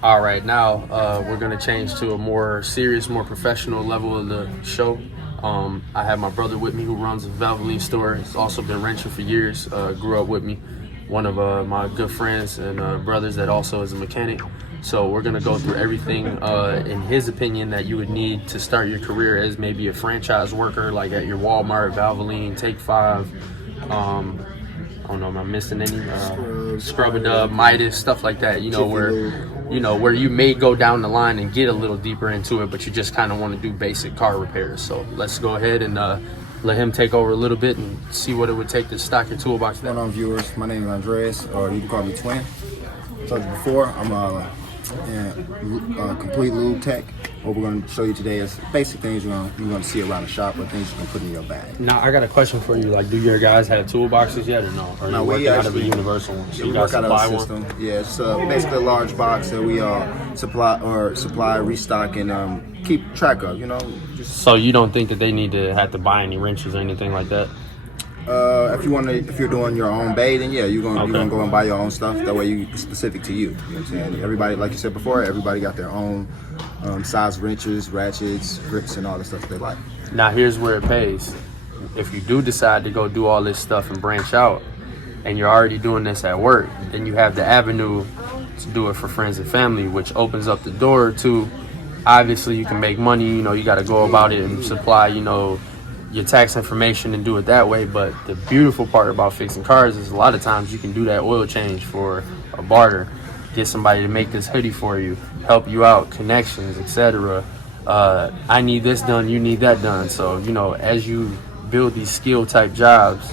All right, now we're gonna change to a more serious, more professional level of the show. I have my brother with me who runs a Valvoline store. He's also been wrenching for years. Grew up with me. One of my good friends and brothers that also is a mechanic. So we're gonna go through everything in his opinion that you would need to start your career as maybe a franchise worker, like at your Walmart, Valvoline, Take 5. I don't know, am I missing any? Scrub-a-Dub, Midas, stuff like that. Where you may go down the line and get a little deeper into it, but you just kind of want to do basic car repairs. So let's go ahead and let him take over a little bit and see what it would take to stock your toolbox. What's going on, viewers? My name is Andreas, or you can call me Twin. I told you before, I'm a complete lube tech. What we're going to show you today is basic things you're going to see around the shop, or things you can put in your bag. Now, I got a question for you. Like, do your guys have toolboxes yet, or no? Or no, we working out of a universal one? So we work out of a system. Yeah, it's basically a large box that we supply, restock, and keep track of. So you don't think that they need to have to buy any wrenches or anything like that? If you're doing your own bay, then yeah, you're gonna go and buy your own stuff. That way, it's specific to you. You know what I'm saying? Everybody, like you said before, everybody got their own size wrenches, ratchets, grips, and all the stuff they like. Now, here's where it pays. If you do decide to go do all this stuff and branch out, and you're already doing this at work, then you have the avenue to do it for friends and family, which opens up the door to, obviously, you can make money. You got to go about it and supply, your tax information and do it that way. But the beautiful part about fixing cars is a lot of times you can do that oil change for a barter, get somebody to make this hoodie for you, help you out, connections, etc. I need this done, you need that done. So as you build these skill type jobs,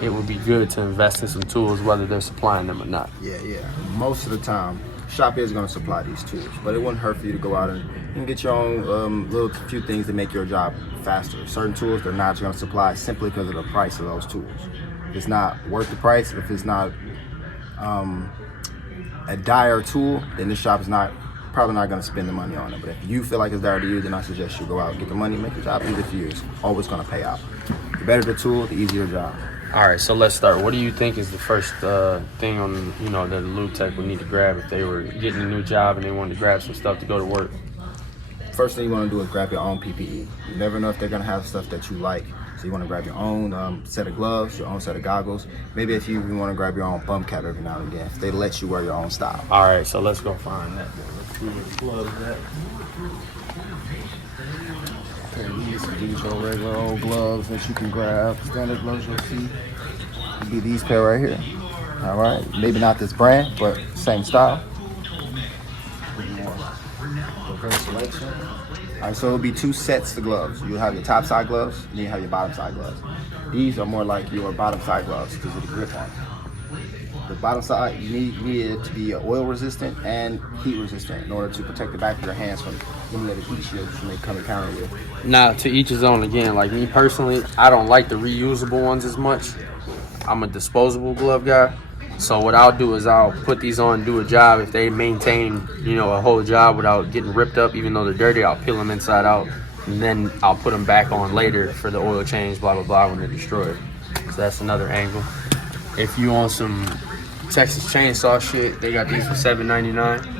it would be good to invest in some tools, whether they're supplying them or not. Yeah. Most of the time, shop is going to supply these tools, but it wouldn't hurt for you to go out and get your own little few things to make your job faster. Certain tools they're not going to supply simply because of the price of those tools. If it's not worth the price, if it's not a dire tool, then the shop is probably not going to spend the money on it. But if you feel like it's dire to you, then I suggest you go out and get the money, make the job easy for you. It's always going to pay out. The better the tool, the easier the job. All right, so let's start. What do you think is the first thing on that a lube tech would need to grab if they were getting a new job and they wanted to grab some stuff to go to work? First thing you want to do is grab your own PPE. You never know if they're going to have stuff that you like. So you want to grab your own set of gloves, your own set of goggles. Maybe if you want to grab your own bum cap every now and again, if they let you wear your own style. All right, so let's go find that. Let's see where the gloves at. Okay, these are regular old gloves that you can grab. Standard gloves you'll see would be these pair right here. All right, maybe not this brand, but same style. Reverse selection. All right, so it'll be two sets of gloves. You'll have your top side gloves, and then you have your bottom side gloves. These are more like your bottom side gloves because of the grip on it. The bottom side, you need it to be oil resistant and heat resistant in order to protect the back of your hands from any of the heat shields you may come encounter with. Now, to each his own again. Like me personally, I don't like the reusable ones as much. I'm a disposable glove guy. So what I'll do is I'll put these on, do a job. If they maintain, a whole job without getting ripped up, even though they're dirty, I'll peel them inside out. And then I'll put them back on later for the oil change, blah, blah, blah, when they're destroyed. So that's another angle. If you want some Texas chainsaw shit, they got these for $7.99.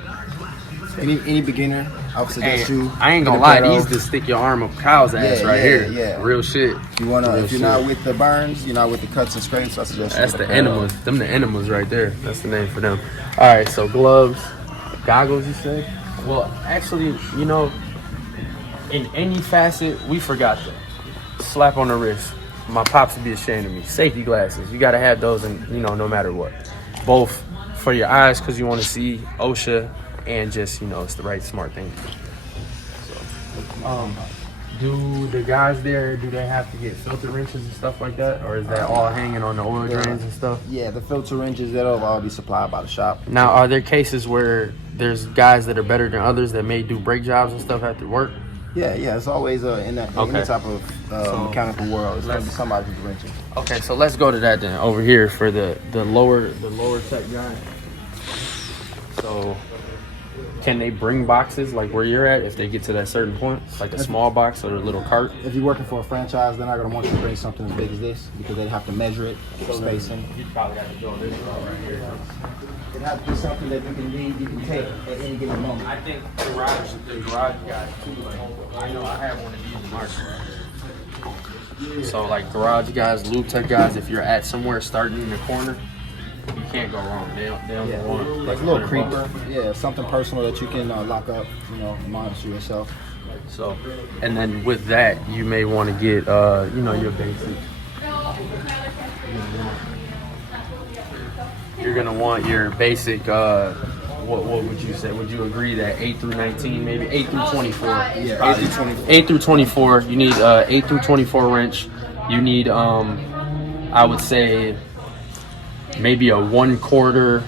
Any beginner, I would suggest I ain't gonna lie, these just stick your arm up cow's ass here. Yeah. Real shit. If you're not with the burns, you're not with the cuts and scrapes, I suggest that's the enemas. Them the enemas right there. That's the name for them. All right, so gloves, goggles, you said? Well, actually, in any facet, we forgot them. Slap on the wrist. My pops would be ashamed of me. Safety glasses. You gotta have those, no matter what. Both for your eyes, because you want to see OSHA, and just it's the right smart thing to do. So, do the guys there, do they have to get filter wrenches and stuff like that, or is that all hanging on the oil drains and stuff? Yeah, the filter wrenches, that'll all be supplied by the shop. Now, are there cases where there's guys that are better than others that may do brake jobs and stuff after work? Yeah, it's always in any type of mechanical world. It's gonna be somebody who's wrenching. Okay, so let's go to that then. Over here for the lower tech guy. So Can they bring boxes like where you're at if they get to that certain point, like a small box or a little cart? If you're working for a franchise, they're not going to want you to bring something as big as this because they have to measure it, spacing. You probably have to go this route right here. It has to be something that you can take at any given moment. I think the garage guys too. Like, I know I have one of these in my garage. So like garage guys, lube tech guys, if you're at somewhere starting in the corner, you can't go wrong. They don't want like a little creeper. Yeah, something personal that you can lock up, monitor yourself. So, and then with that, you may want to get, your basic. You're gonna want your basic. What would you say? Would you agree that 8 through 19, maybe 8 through 24? Yeah, 8 through 24. 8 through 24. You need 8 through 24 wrench. You need, I would say, maybe a 1/4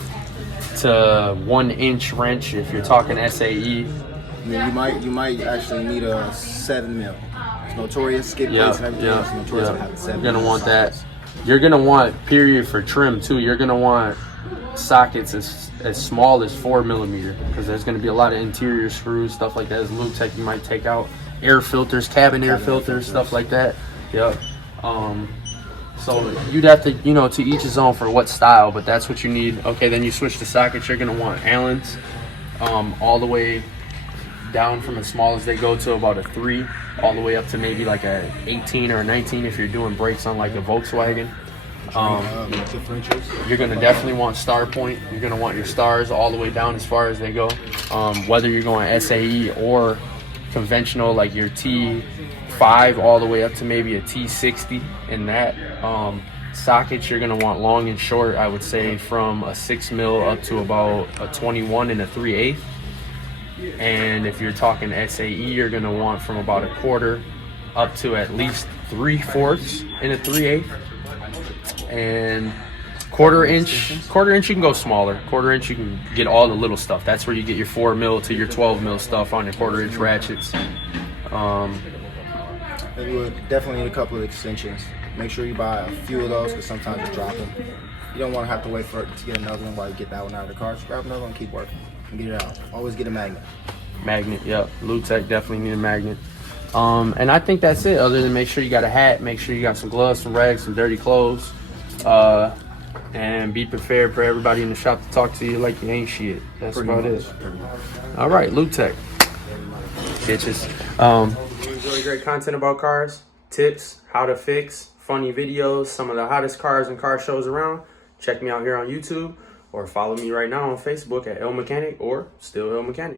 to 1 inch wrench if you're talking SAE. You might actually need a 7 mil. It's notorious skid plates and everything. It's notorious to have a 7 You're gonna want that. You're gonna want period for trim too. You're gonna want sockets as small as 4 millimeter because there's gonna be a lot of interior screws, stuff like that. As lube tech, you might take out air filters, cabin air filters, stuff like that. Yep. So you'd have to, to each his own for what style, but that's what you need. Okay, then you switch to sockets. You're gonna want Allen's, all the way down from as small as they go to about a 3, all the way up to maybe like a 18 or a 19 if you're doing brakes on like a Volkswagen. You're gonna definitely want star point. You're gonna want your stars all the way down as far as they go. Whether you're going SAE or conventional, like your T5 all the way up to maybe a T60 in that. Sockets you're gonna want long and short. I would say from a 6 mil up to about a 21 and a 3/8. And if you're talking SAE, you're gonna want from about a 1/4 up to at least 3/4 and a 3/8. And quarter inch you can go smaller. 1/4 inch you can get all the little stuff. That's where you get your 4 mil to your 12 mil stuff on your 1/4 inch ratchets. You would definitely need a couple of extensions. Make sure you buy a few of those because sometimes you drop them. You don't want to have to wait for it to get another one while you get that one out of the car. Just grab another one and keep working and get it out. Always get a magnet. Magnet, yep. Lube tech definitely need a magnet. And I think that's it. Other than make sure you got a hat, make sure you got some gloves, some rags, some dirty clothes, and be prepared for everybody in the shop to talk to you like you ain't shit. That's about it. All right, lube tech, bitches. You enjoy great content about cars, tips, how to fix, funny videos, some of the hottest cars and car shows around. Check me out here on YouTube or follow me right now on Facebook at L Mechanic or Still L Mechanic.